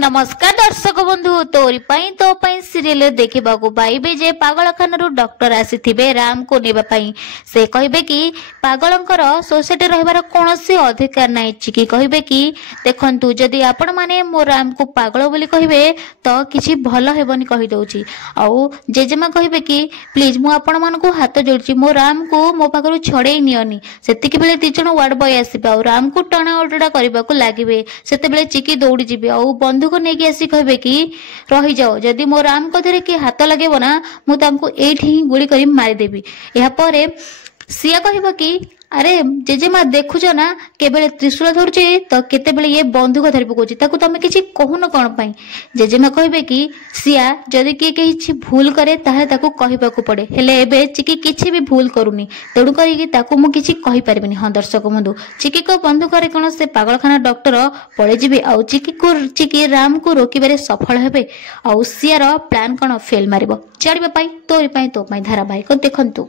नमस्कार दर्शक बंधु तोरी पाई तो पाई सीरियल देखा पाइबे जे पागलखाना डॉक्टर आसी राम को नेबाई से कहे कि पागलंकर सोसाइटी रहिबार कौनसी अधिकार नहीं चिकी कहे कि देखंतु जदि आपण माने मो राम को पागल बोली कहिबे तो किछि भल हेबनी कहि दउची आउ जेजेमा कहिबे कि प्लीज मु आपण मान को हाथ जोड़ची मो राम को मो पाखरु छड़ेई नियनी सेतिक बेले दी जण वार्ड बॉय आसीबे आ राम को टणा ओटडा करबा को लागिबे सेते बेले चिकी दौड़ी जिबे आ बंधुक नहीं आसी कहे कि रही जाओ जदि मो राम कथरे कि हाथ लगे ना मुझे एठी गुड़ी कर मारिदेवी यापर सिया कह कि अरे जेजेमा देखुच ना केवल त्रिशूल धरुचे तो केतेबेले ये बंधुक धरी पकाउची ताकू तमे किछि कहून कोन पई जेजेमा कहबे कि सिया जदि के किछि भूल करे ताहे ताकू कहिबाकू पड़े हेले एबे चिकी किछि भी भूल करूनी तेणु करी ताकू मु किछि कहि परिबिनी। हां दर्शक बंधु चिकी को बंधु करे कोन से पागलखाना डॉक्टर पळे जिबे आ चिकी राम को रोकिबारे सफल हेबे आ सियार प्लान कोन फेल मारिबो जानिबा पई तोरी पई तो पई धारावाहिक देखंतु।